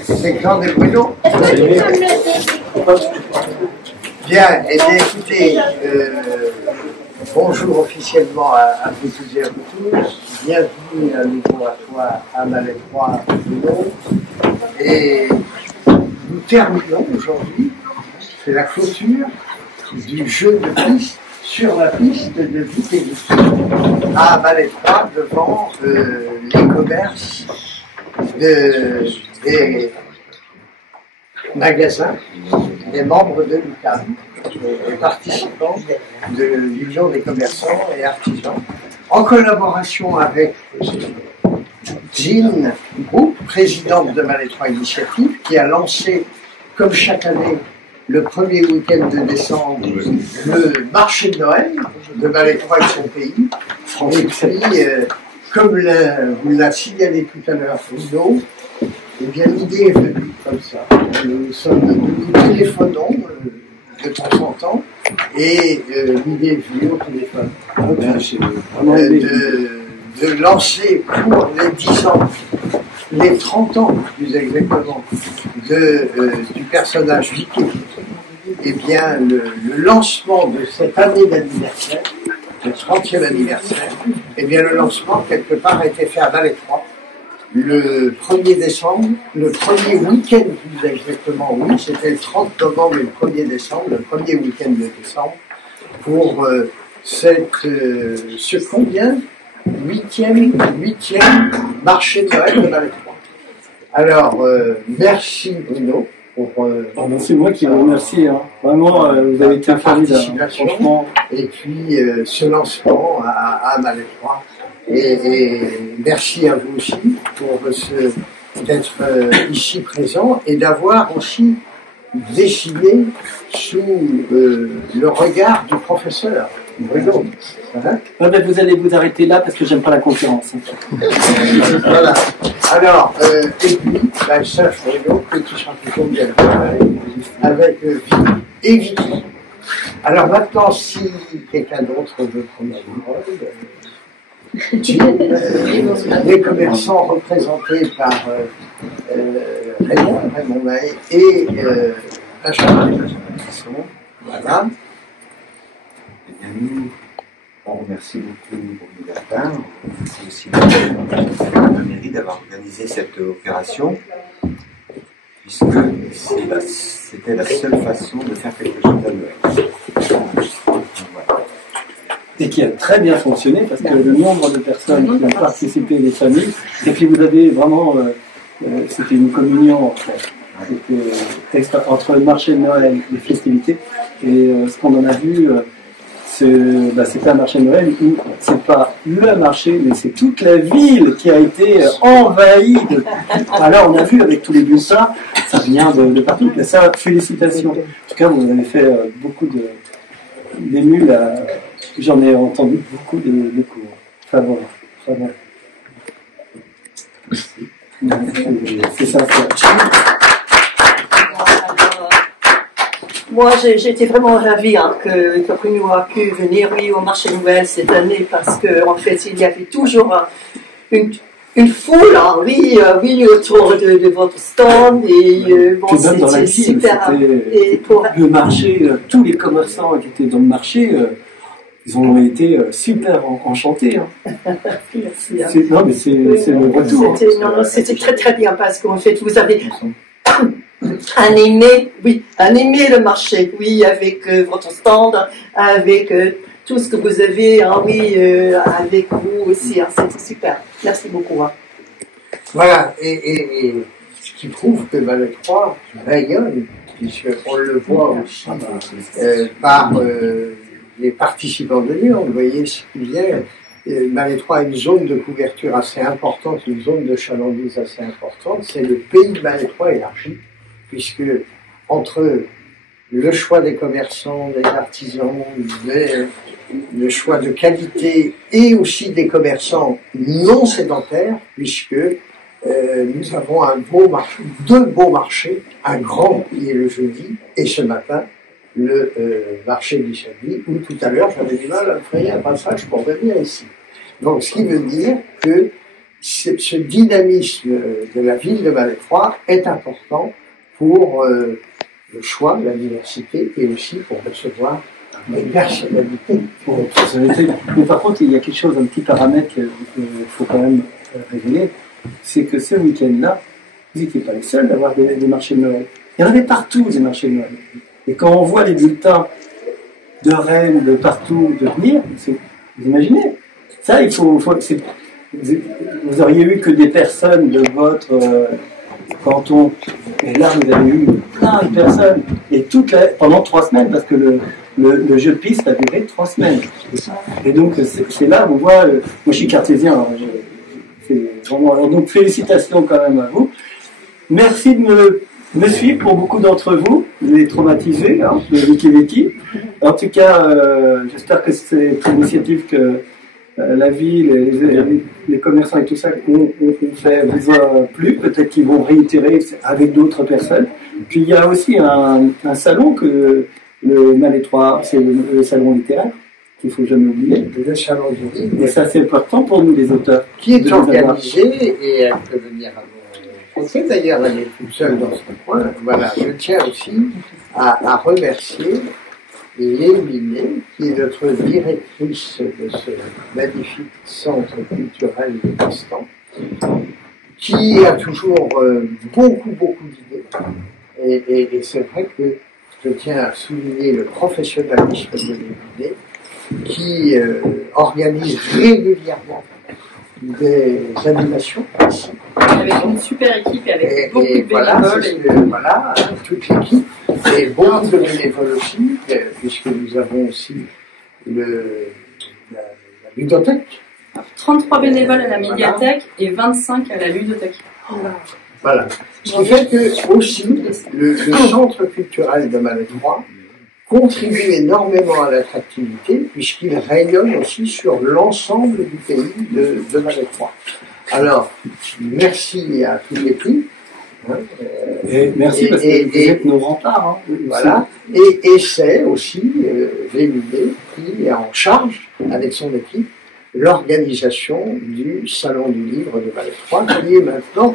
C'est Claude et Bruno. Bien, et bien écoutez, bonjour officiellement à vous toutes et à vous tous. Bienvenue à nouveau à toi, à Malétroit, Bruno. Et nous terminons aujourd'hui, c'est la clôture du jeu de piste sur la piste de Vitelli à Malétroit devant les commerces des magasins, des membres de l'UQAM, des participants de l'Union des commerçants et artisans, en collaboration avec Jean Group, présidente de Malétroit Initiative, qui a lancé, comme chaque année, le premier week-end de décembre, le marché de Noël de Malétroit et son pays. Et puis, comme vous l'a signalé tout à l'heure, Bruno, eh bien, l'idée est venue comme ça. Nous téléphonons de temps en temps, et l'idée est venue au téléphone de lancer pour les 10 ans, les 30 ans plus exactement, du personnage Vicky, eh bien, le lancement de cette année d'anniversaire, le 30e anniversaire, eh bien, le lancement, quelque part, a été fait à Malétroit, le 1er décembre, le premier week-end, plus exactement, oui, c'était le 30 novembre et le 1er décembre, le premier week-end de décembre, pour ce combien 8e marché de Noël de Malétroit. Alors, merci Bruno pour... c'est moi qui vous remercie, hein. Vraiment, vous avez été formidable, franchement. Et puis, ce lancement à Malétroit. Et merci à vous aussi pour d'être ici présent et d'avoir aussi dessiné sous le regard du professeur Bruno. Vous allez vous arrêter là parce que j'aime pas la conférence. Voilà. Alors, et puis, sache Bruno que tu seras toujours bien avec Vicky et Vicky. Alors maintenant, si quelqu'un d'autre veut prendre la parole, les commerçants représentés par Raymond Maé et voilà. On remercie beaucoup Bertin, on remercie aussi la mairie d'avoir organisé cette opération, puisque c'était la seule façon de faire quelque chose à Noël. Voilà. Et qui a très bien fonctionné parce que le nombre de personnes qui ont participé, les familles, et puis vous avez vraiment, c'était une communion entre le marché de Noël et les festivités, et ce qu'on en a vu, c'était un marché de Noël où c'est pas le marché, mais c'est toute la ville qui a été envahie. Alors on a vu avec tous les bulletins, ça vient de partout, et ça, félicitations. En tout cas, vous avez fait beaucoup d'émules. J'en ai entendu beaucoup de cours. Enfin voilà. C'est ça. Moi, j'étais vraiment ravie que Bruno a pu venir au marché de Noël cette année parce qu'en fait, il y avait toujours une foule, autour de votre stand et c'était super. Et pour le marché, tous les commerçants qui étaient dans le marché, ils ont été super enchantés. Hein. Merci. Non, mais c'est le retour. C'était très très bien parce qu'en fait, vous avez animé le marché, avec votre stand, avec tout ce que vous avez, avec vous aussi. C'était super. Merci beaucoup. Voilà, et ce qui prouve que Malétroit rayonne, puisqu'on le voit aussi par les participants de Lyon. Vous voyez ce qu'il y a. Malétroit a une zone de couverture assez importante, une zone de chalandise assez importante. C'est le pays de Malétroit élargi, puisque entre le choix des commerçants, des artisans, le choix de qualité et aussi des commerçants non sédentaires, puisque nous avons deux beaux marchés, un grand qui est le jeudi et ce matin le marché du samedi, où tout à l'heure j'avais du mal à faire un passage pour venir ici. Donc ce qui veut dire que ce dynamisme de la ville de Malétroit est important pour le choix, la diversité et aussi pour recevoir des personnalités. Mais par contre, il y a quelque chose, un petit paramètre qu'il faut quand même révéler, c'est que ce week-end-là, vous n'étiez pas les seuls d'avoir des marchés de Noël. Il y en avait partout des marchés de Noël. Et quand on voit les bulletins de Rennes, de partout, de venir, vous imaginez, ça, il faut vous auriez eu que des personnes de votre canton, et là vous avez eu plein de personnes, et pendant 3 semaines, parce que le jeu de piste a duré 3 semaines. Et donc c'est là où on voit, moi je suis cartésien, hein, alors, donc félicitations quand même à vous. Merci de me suivre pour beaucoup d'entre vous, les traumatisés, hein, les wiki. En tout cas, j'espère que c'est une initiative que la ville, les commerçants et tout ça ont fait vous a plu, peut-être qu'ils vont réitérer avec d'autres personnes. Puis il y a aussi un salon que le Malétroit, c'est le salon littéraire, qu'il ne faut jamais oublier. Le salon du livre. Et ça c'est important pour nous les auteurs. Qui est organisé, et elle peut venir à nous rencontrer, d'ailleurs elle est toute seule dans ce coin. Voilà, je tiens aussi à remercier Léminé, qui est notre directrice de ce magnifique centre culturel de Castan, qui a toujours beaucoup d'idées. Et c'est vrai que je tiens à souligner le professionnalisme de Léminé, qui organise régulièrement des animations ici. Avec une super équipe et avec beaucoup de bénévoles. Voilà, toute l'équipe, et beaucoup de bénévoles aussi, puisque nous avons aussi la ludothèque. 33 bénévoles à la médiathèque et 25 à la ludothèque. Voilà. Ce qui fait que aussi le centre culturel de Malétroit contribue énormément à l'attractivité, puisqu'il rayonne aussi sur l'ensemble du pays de Malétroit. Alors, merci à toute l'équipe. Et merci parce que vous êtes nos remparts. Hein, voilà. Et c'est aussi Léminé qui est en charge, avec son équipe, l'organisation du Salon du Livre de Malétroit,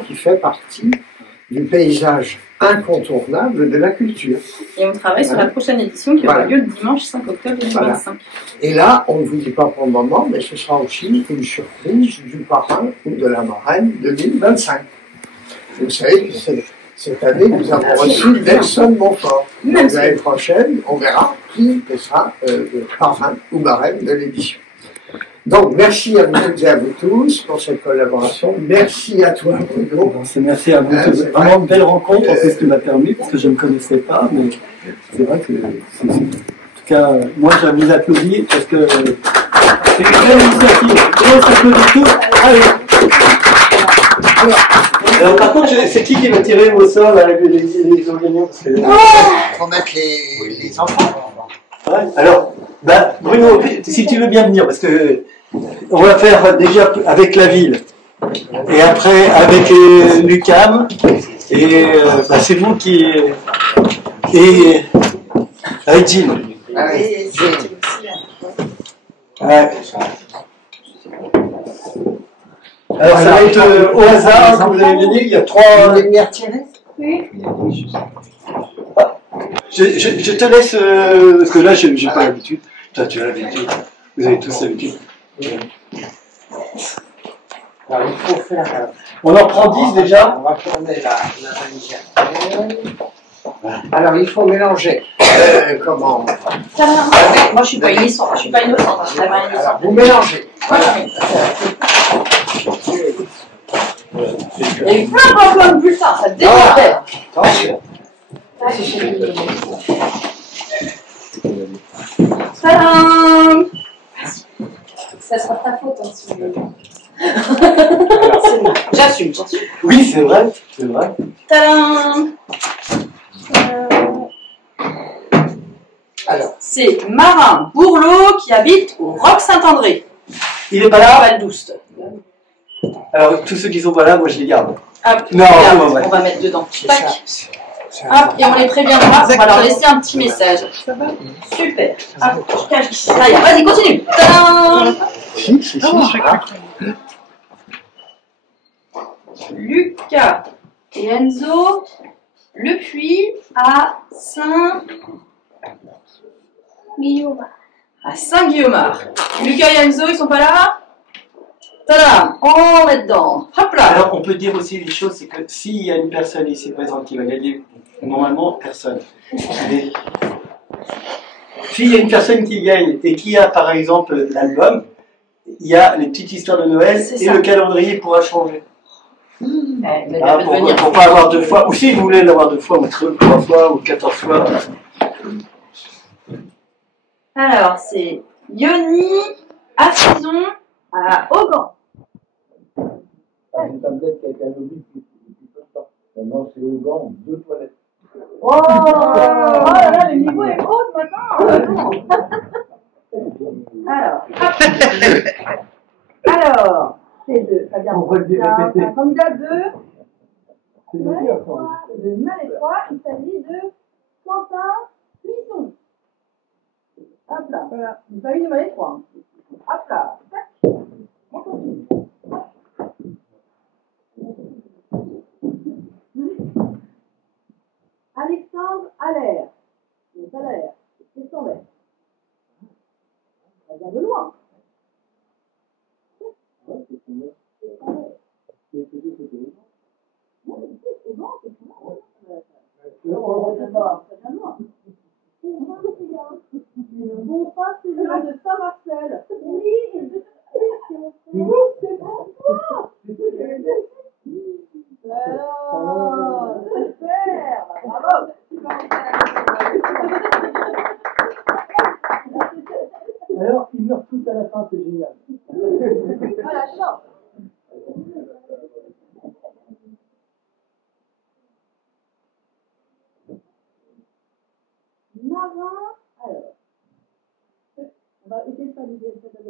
qui fait partie du paysage incontournable de la culture. Et on travaille sur la prochaine édition qui aura lieu le dimanche 5 octobre 2025. Voilà. Et là, on ne vous dit pas pour le moment, mais ce sera aussi une surprise du parrain ou de la marraine 2025. Vous savez que cette année, nous avons reçu Nelson Montfort. L'année prochaine, on verra qui sera le parrain ou marraine de l'édition. Donc, merci à vous toutes et à vous tous pour cette collaboration. Merci à toi, Bruno. Merci à vous tous. Vraiment une belle rencontre, c'est ce que m'a permis, parce que je ne connaissais pas, mais c'est vrai que en tout cas, moi, je vous applaudis, parce que c'est une belle initiative. On s'applaudit tous. Allez. Alors, par contre, c'est qui va tirer au sort les organismes? Pour mettre les enfants. Ouais. Alors, Bruno, si tu veux bien venir, parce que on va faire déjà avec la ville, et après avec l'UQAM, et c'est vous qui... Et avec Jim. Et Jim aussi. Ouais. Alors ça va être au hasard que vous avez gagné, il y a 3... Vous voulez venir tirer? Oui. Je te laisse, parce que là, je n'ai pas l'habitude. Toi, tu as l'habitude. Vous avez tous l'habitude. Alors, il faut faire... On en prend 10 déjà. On va tourner la valise. Alors, il faut mélanger. Comment? Moi, je ne suis pas innocente. Je suis pas innocente. Alors, vous mélangez. Voilà. Il y a eu plein de bulletins. Ça débordait. Attention. Tadam! Ça sera ta faute, hein, si vous voulez. J'assume. Oui, c'est vrai. C'est vrai. Tadam! Alors, c'est Marin Bourlot qui habite au Roc Saint-André. Il est pas là? Val d'Oust. Alors, tous ceux qui sont pas là, moi je les garde. Hop, Non, regarde, ouais. on va mettre dedans. c'est Tac. ça. Hop, et on les préviendra, on va leur laisser un petit message. Super. Hop, je cache ici. Allez, vas-y, continue. Tadam! Si, Lucas et Enzo. Le Puy à Saint-Guillaumard. À Saint-Guillaumard. Lucas et Enzo, ils sont pas là? Tada, on est dedans. Hop là. Alors, on peut dire aussi une chose, c'est que s'il y a une personne ici présente qui va gagner, normalement, personne. Mais s'il y a une personne qui gagne et qui a, par exemple, l'album, il y a les petites histoires de Noël et le calendrier pourra changer. Pour pas avoir 2 fois, ou si vous voulez l'avoir 2 fois, ou 3 fois, ou 14 fois. Alors, c'est Yoni à Fison à Augan. C'est une tablette qui a été anoblie depuis peu de temps. Maintenant, c'est Augan, 2 toilettes. Oh là là, le niveau est haut ce matin. Alors, c'est de Fabien. On va le dire répéter. Un candidat de Malétroit. De Malétroit, il s'agit de Quentin Plisson. Hop là, voilà. Une famille de Malétroit. Hop là, tac. On continue. Alexandre Allaire. C'est Allaire. C'est son verre. Ça vient de loin. Bon pain, c'est le de Saint-Marcel. Oui, c'est pour toi. Alors, super, bravo. Alors, ils meurent tous à la fin, c'est génial. Ah, la chance. Marin, alors, on va essayer de faire des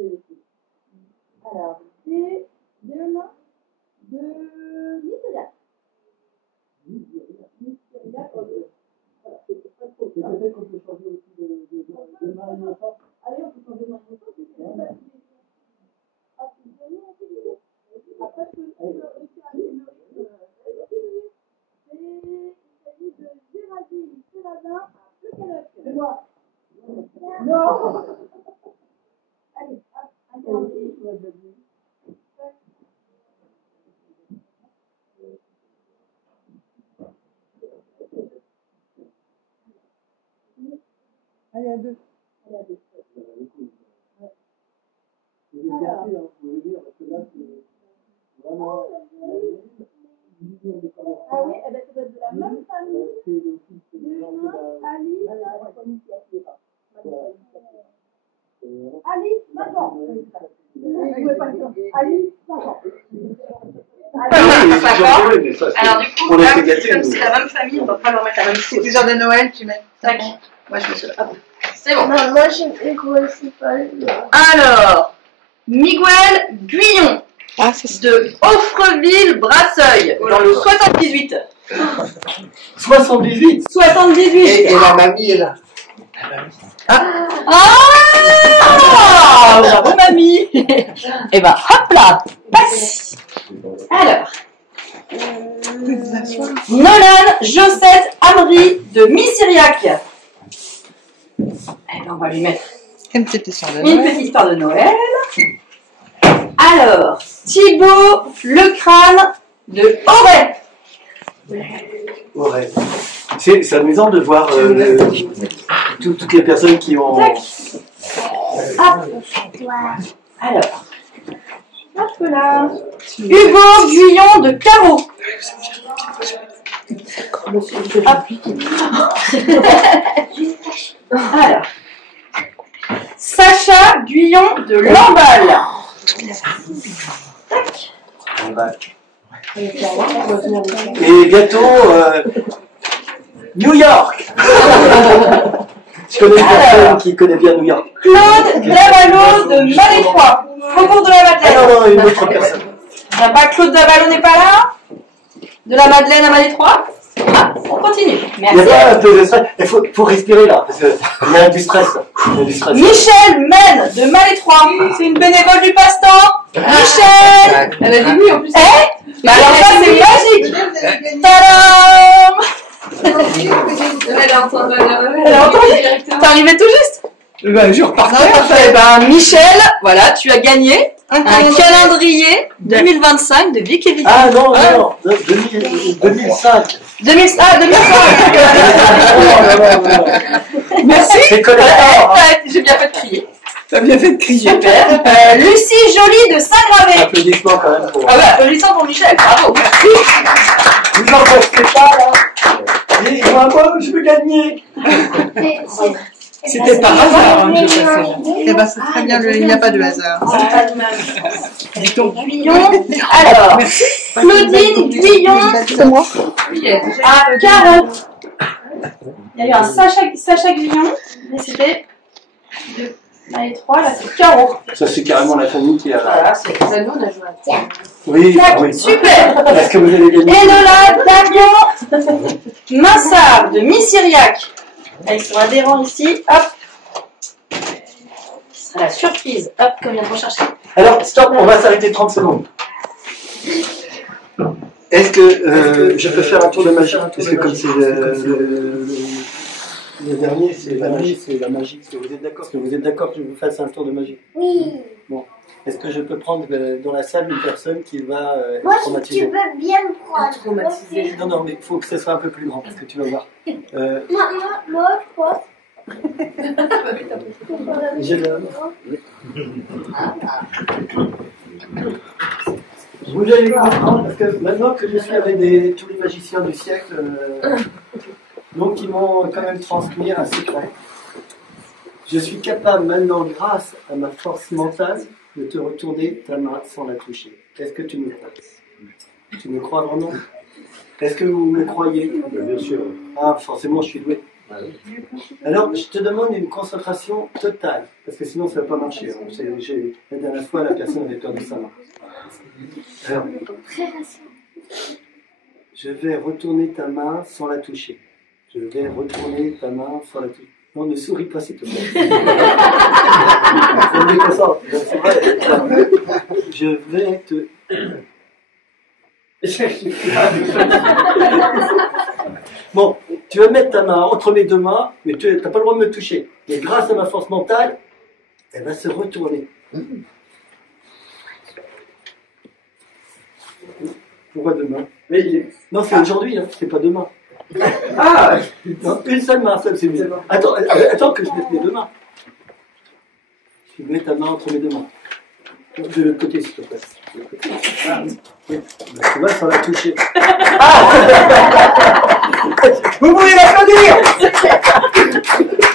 ici. Alors, c'est de Mysteriac. Mysteriac, voilà, c'est pas trop. Et peut-être qu'on peut changer aussi de Marie Innocent. Allez, on peut changer de Marie Innocent, c'est après, je peux aussi aller le rythme. Il s'agit de Géraldine Céladin à Pleucaneuf. C'est moi. Non. Allez, hop, un calendrier. Allez, à 2. Allez, à 2. Alors, vous voulez dire, parce que là, c'est vraiment. Ah oui, eh ben, ça doit être de la même famille. Alice, Magan. Alice, Magan. Alors du coup, comme c'est la même famille, on va pas leur mettre la même chose. C'est plusieurs de Noël, tu mets. Tac. Moi, je me suis là. C'est bon. Non, moi j'ai Miguel, c'est pas le. Alors, Miguel Guyon Ah, c'est ça. de Offreville-Braseuil, dans le 78. 78. 78. Et la mamie est là. Ah, bravo mamie. Et ben hop là, passe. Alors, Nolan Josette Amri de Mysiriac. Eh ben on va lui mettre Une petite histoire de une Noël. petite histoire de Noël. Alors, Thibaut Lecrâne de Auray. Ouais. C'est amusant de voir toutes les personnes qui ont. Hop. Alors, hop là. Hugo Guyon de Carreau. Hop. Alors, Sacha Guyon de Lamballe. Tac. Et bientôt, New York. Je connais une personne qui connaît bien New York. Claude Davalot de Malétroit. Faubourg de la Ah Madeleine. non, non, une autre personne. Il n'y a pas Claude Davalot n'est pas là? De la Madeleine à Malétroit? Ah, on continue. Il n'y a Merci. pas un peu de stress. Il faut respirer là, parce qu'il y a du stress. Il y a du stress. Michel Mène de Malétroit. C'est une bénévole du passe-temps. Michel. Elle a dit oui en plus. Eh, Bah alors ça, c'est magique. Tadam! Elle a entendu. T'es arrivé tout juste? Ben, je repars. Parfait. Ben, Michel, voilà, tu as gagné un calendrier 2025 de Vic et Vicky. Ah non, non, 2005. 2005. Merci. C'est collector. J'ai bien fait de crier. T'as bien fait de crier. Super. Lucie Jolie de Saint-Gravé. Applaudissements quand même pour. Ah ouais, applaudissements pour Michel, bravo. Vous n'en pensez pas là. Mais moi, je veux gagner. C'était par hasard, hein, je sais. Eh ben, c'est très bien, il n'y a pas de hasard. Guyon. Alors, Claudine Guyon. C'est moi. À Caro. Il y a eu un Sacha Guyon, mais c'était là les trois, là c'est Caro. Ça, c'est carrément la famille qui a. Voilà, c'est nous, on a joué à Oui, oui. Super. Est-ce que vous allez gagner? Enola Damien Massard de Missiriac. Ils sont adhérents ici. Hop. Ce sera la surprise. Hop, comme vient de rechercher. Alors, stop, on va s'arrêter 30 secondes. Est-ce que je peux faire un tour de magie? Parce que comme c'est le dernier, c'est la magie. Est-ce que vous êtes d'accord? Que je vous fasse un tour de magie? Oui. Bon. Est-ce que je peux prendre dans la salle une personne qui va Moi, être tu traumatisée? peux bien me prendre. Traumatisée. Non, non, mais il faut que ce soit un peu plus grand, parce que tu vas voir. Moi, je crois. J'ai le... Vous allez comprendre, parce que maintenant que je suis avec tous les magiciens du siècle, donc ils m'ont quand même transmis un secret. Je suis capable maintenant, grâce à ma force mentale, de te retourner ta main sans la toucher. Est-ce que tu me crois? Tu me crois vraiment? Est-ce que vous me croyez? Bien sûr. Ah, forcément, je suis doué. Alors, je te demande une concentration totale, parce que sinon ça ne va pas marcher. Hein. La dernière fois, la personne avait perdu sa main. Alors, je vais retourner ta main sans la toucher. Je vais retourner ta main sans la toucher. Non, ne souris pas, s'il te plaît. Ça me déconcentre. C'est vrai. Je vais te... Bon, tu vas mettre ta main entre mes deux mains, mais tu n'as pas le droit de me toucher. Et grâce à ma force mentale, elle va se retourner. Pourquoi demain? Non, c'est aujourd'hui, hein, c'est pas demain. Ah, non, une seule main, c'est mieux. Attends que je mette mes deux mains. Tu mets ta main entre mes deux mains. De l'autre côté, s'il te plaît. Ah, oui. Tu vas sans la toucher. Vous voulez l'applaudir?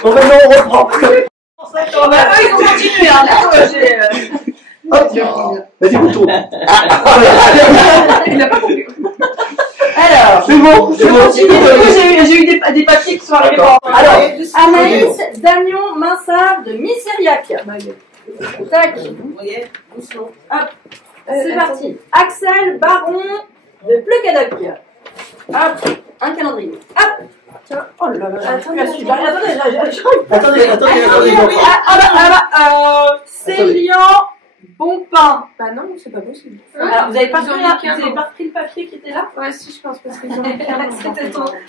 Bon, maintenant on reprend. Ils ont continué, hein. Vas-y, vous tournez. Il n'a pas compris. Alors, c'est bon. J'ai eu des papiers qui sont arrivés par rapport. Alors, Anaïs Damion Minsard de Missiriac. Tac. Vous voyez, doucement. Hop. C'est parti. Axel Baron de Pleucadac. Hop. Un calendrier. Hop. Tiens. Oh là là. Attendez. Célian Bonpain. Bah non, c'est pas possible. Alors, vous avez pas repris le papier qui était là? Ouais, si, je pense, parce que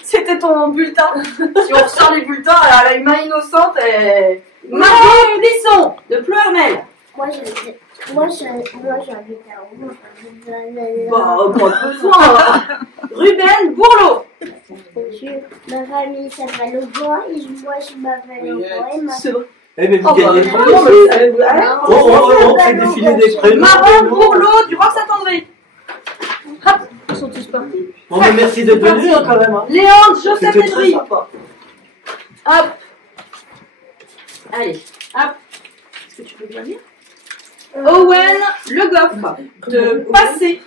C'était ton bulletin. Si on ressort les bulletins, elle a une main innocente et... Marie Plisson de Pleuhermel. Moi, j'habite à Rouen. Bah, pas besoin. Ruben Bourlot. Ma famille s'appelle Aubin et moi, je m'appelle Aubin. Eh mais vous gagnez pas. On fait défiler des prénoms. Marin Bourlot du Rox Saint-André. Hop. Ils sont tous partis. Bon, mais merci d'être venu quand même. Hein. Léandre Joseph C'était très Edry. sympa. Hop. Allez, hop. Est-ce que tu peux bien lire? Owen Le Goff de Passé.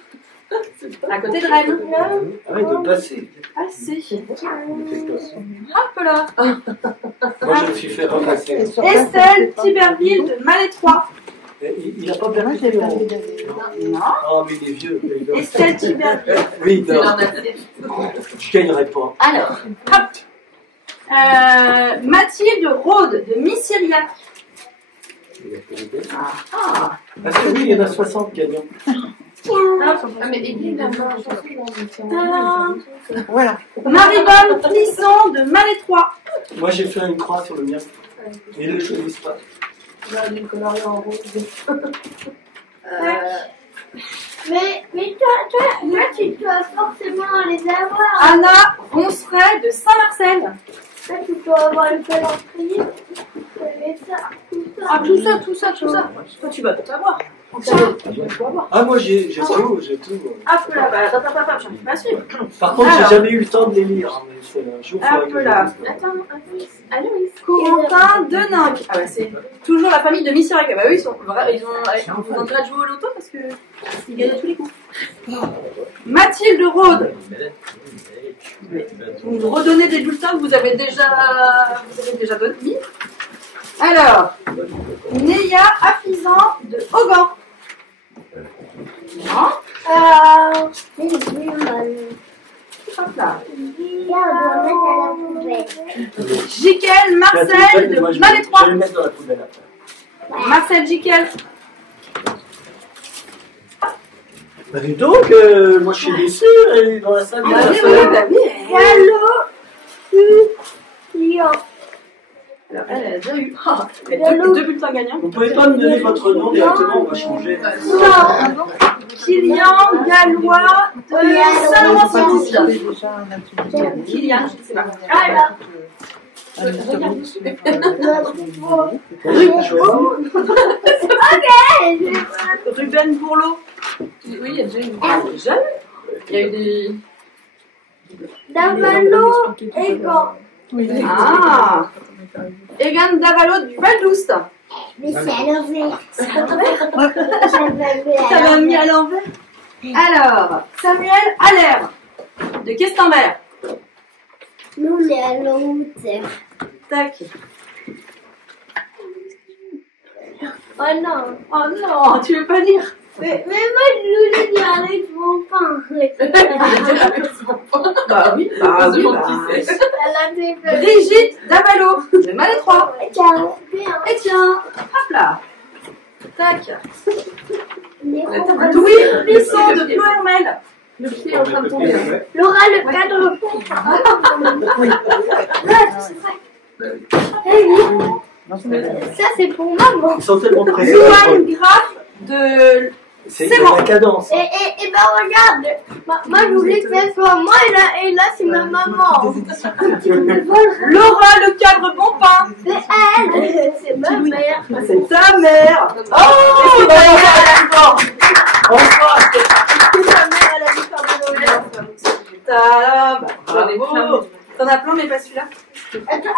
À côté de Rennes. Ah oui, de passer. Passé. Hop là. Moi, je me suis fait repasser. Estelle Tiberville de Malétroit. Il n'a pas perdu. Non. Oh, mais il est vieux. Estelle Tiberville. Oui, non. Je gagnerai pas. Alors, hop. Mathilde Rode de Missiriac. Parce que oui, il y en a 60 gagnants. Voilà. Marie-Bonne Plisson de Malétroit. Moi, j'ai fait une croix sur le mien. Et ne le choisissent pas. Mais toi, tu dois forcément les avoir. Anna Ronceret de Saint-Marcel. Toi, tu dois avoir le calendrier. Et ça, tout ça. Tout ça. Toi, tu vas tout avoir. Ah, moi, j'ai tout. Hop là, bah, attends, je suis pas sûre. Par contre, Alors. j'ai jamais eu le temps de les lire. Mais c'est un jour, faudrait Hop que je là. les lise. Attends, Aloïs. Corentin Deninck. Ah bah c'est toujours la famille de Miss Iraq. Ah bah oui, ils ont intérêt de jouer au loto parce que ils gagnent tous les coups. Mathilde Rode. Vous redonnez des bulletins que vous avez déjà donné. Alors, Néa Affizan de Hogan. Non. Hop là. Jiquel Marcel de Malétroit. Je vais le mettre dans la poubelle après. Marcel Jiquel. Bah, dis donc, moi je suis déçu, elle est dans la salle. Alors, elle a déjà eu deux bulletins gagnants. Vous pouvez pas me donner votre nom directement, on va changer. Kylian Gallois de Saint-Laurent-sur-Rousse. Kylian, je ne sais pas. Ah là. Ruben Bourlot. Oui, il y a déjà eu. Il y a eu des. Davalo et Gand. Ah. Egan Davalo du Val d'Oust. Mais c'est à l'envers. Ça m'a mis à l'envers. Alors, Samuel Allaire de Questenberg. Nous, on est à l'autre. Tac. Oh non. Oh non, tu veux pas lire? Mais moi, je voulais dire avec mon pain. Bah oui, Elle a Brigitte Davalo de Malétroit. Tiens, Et tiens, hop là. Tac. Louis Louis Plisson de Ploermel. Le pied est en train de tomber. Laura, le cadre. Ça, c'est pour maman. Ils sont tellement pressés. Louane Graff de... C'est la cadence. Et ben regarde, moi je voulais que ça soit moi et là c'est ma maman. Laura Le Cadre Bonpain. C'est elle, c'est ma mère. C'est ta mère. Oh, Ta mère, elle a vu faire Bravo. T'en as plein, mais pas celui-là. Attends,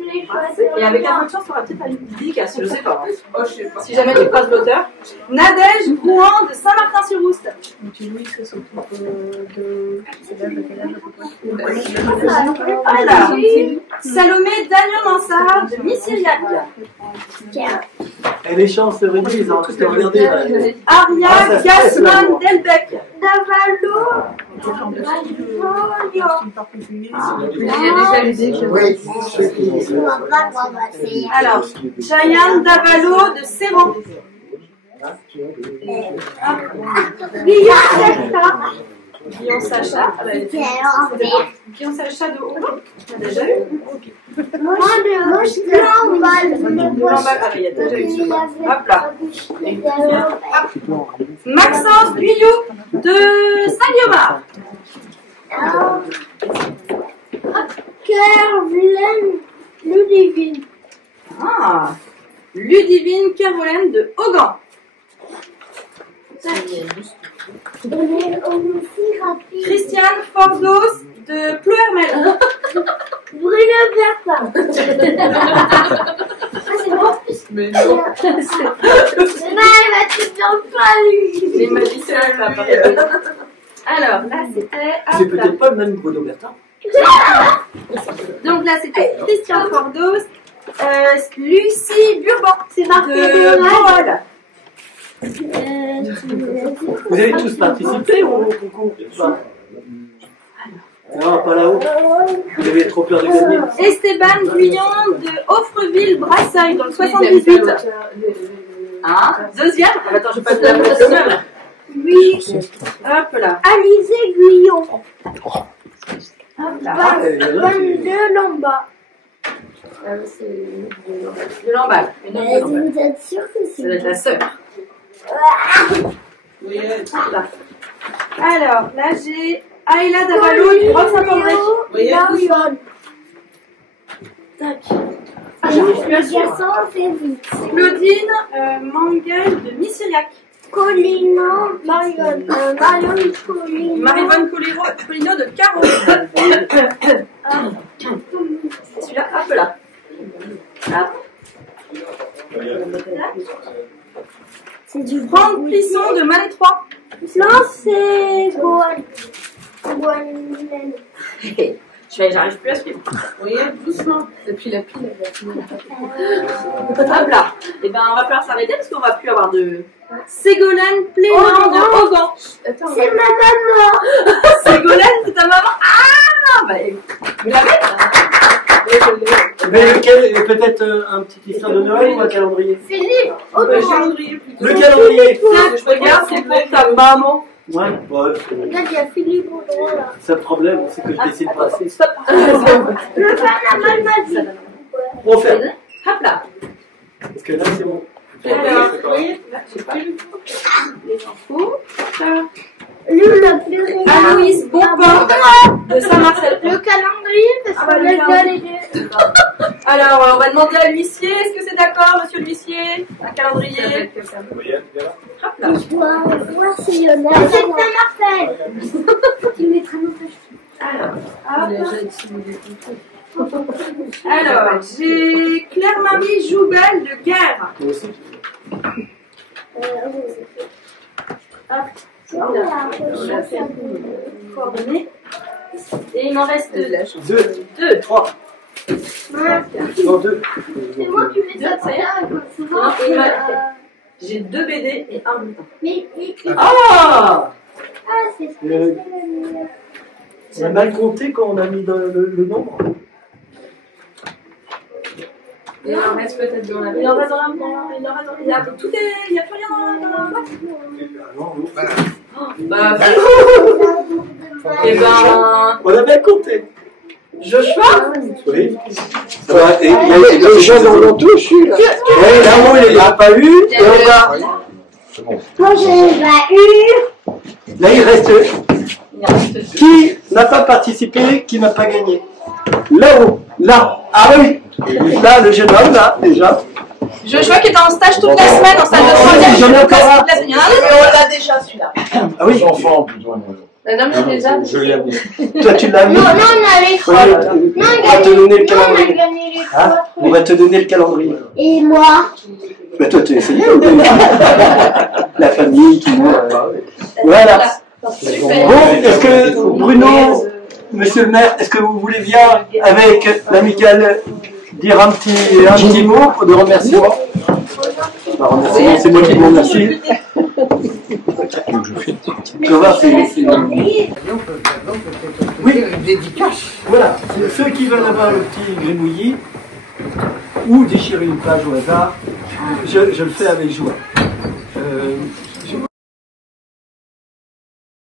je l'ai choisi. Et avec un peu de chance, t'auras peut-être une dédicace, je sais pas. Si jamais tu croises l'auteur. Nadège Gouin de Saint-Martin-sur-Oust. Voilà. Salomé Dagnon-Mansart de Miss-Iriac. Et les chances se réduisent, hein, parce que regardez. Aria Gassman Delbecq. Davalo. Oui, Alors, Cheyenne Davalo de Serran. Guillaume Sacha. Guillaume Sacha de Hogan. On a déjà eu. Il y a déjà eu celui-là. Hop là. Maxence Guyot de Saint-Guillaumard. Kervlen Ludivine. Ah, Ludivine Kervolen de Hogan. Christiane Fordos de Ploermel. Bruno Bertin. C'est bon. Mais non. Elle va te dire pas lui. Les magiciens, là, par alors, là, c'était... C'est peut-être pas le même Bruno Bertin. Donc là, c'était Christian Fordos, Lucie Burban. C'est marqué de Morol. Vous avez tous participé au concours? Non, pas là-haut. Vous avez trop peur de gagner. Esteban Guyon de Offreville-Brasseuil, dans le 78. Hein? Deuxième? Attends, je vais pas te la mettre. Oui. Hop là. Alizé Guillon. Hop là. 22 Lamba. De l'emballe. Mais vous êtes sûr que Ça doit être la sœur. Oui, Hop là. Alors, là j'ai Ayla Davalo du Rock Saint-André. oui, Marion. Tac. Le garçon fait vite. Claudine Manguel de Missiriac. Colino, Marion. Marion Colino. Marivonne Colino de Caro. Celui-là, hop là. Hop. C'est du Franck Plisson de Malétroit. Non, c'est Gohan. Gohan. J'arrive plus à suivre. oui, doucement. Et puis la pile, elle va finir. Hop là. Et ben, on va falloir s'arrêter parce qu'on va plus avoir de. Ségolène Plément de Hogan. C'est ma maman. Ségolène, c'est ta maman. Ah bah, vous l'avez. Mais lequel, peut-être un petit histoire de Noël ou un calendrier? Philippe. Le calendrier plutôt. Le calendrier. Tiens, je regarde, c'est pour ta maman. Ouais, bon, Regarde, il y a Philippe au droit là. c'est le problème, c'est que je décide pas assez. Stop. Le père la mal m'a dit. On va faire. Hop là. Parce que là, c'est bon. Alors, oui, là, j'ai plus les infos. Lui, le plus réel. Aloïs Bonpin de Saint-Marcel. Le calendrier, parce Ah bah, qu'on le a calendrier. déjà les deux. Alors, on va demander à l'huissier. Est-ce que c'est d'accord, monsieur l'huissier? Un calendrier. Hop là. Moi, c'est Lionel. C'est Saint-Marcel. Tu mettras nos Alors, j'ai Claire-Marie Joubel de Guerre. Moi aussi. Coordonnées. Et il m'en reste Deux. Trois. Non, deux. C'est moi qui mets ça Non, et il m'a- J'ai 2 BD et un bulletin. Mais, Ah c'est Euh, On a mal compté quand on a mis le nombre. Il en reste peut-être dans la. Il en reste dans la. Il en reste dans la. Tout est. Il n'y a plus rien dans la boîte. Bah. Eh ben. On a bien compté. Joshua. Oui. Et les jeunes en ont tous eu, là. Oui, là, il n'a pas eu. Et on va. moi, j'ai pas eu. Là, il reste. Il en reste. Qui n'a pas participé, qui n'a pas gagné? Là-haut. Là. Ah oui. Là, le jeune homme, là, déjà. Joshua qui est en stage toute la semaine, en salle de Oui, j'en ai encore un. troisième. Il y en a un autre. Mais on l'a déjà celui-là. Ah oui. enfants, plutôt. Non, mais déjà. Je l'ai amené. Toi, tu l'as mis. Non, on a les trois. On va te donner le Non, on a calendrier. gagné les Hein? trois. On va te donner le calendrier. Et moi. Mais toi, tu as essayé ou pas? La famille, tout le monde. Voilà. Bon, est-ce que Bruno, monsieur le maire, est-ce que vous voulez bien, avec l'amicale, dire un petit mot de remerciement? Bah, remerciement, c'est moi qui vous remercie. Tu vas voir, c'est. Oui, une dédicace. Voilà, ceux qui veulent avoir le petit grimouillis ou déchirer une page au hasard, je le fais avec joie.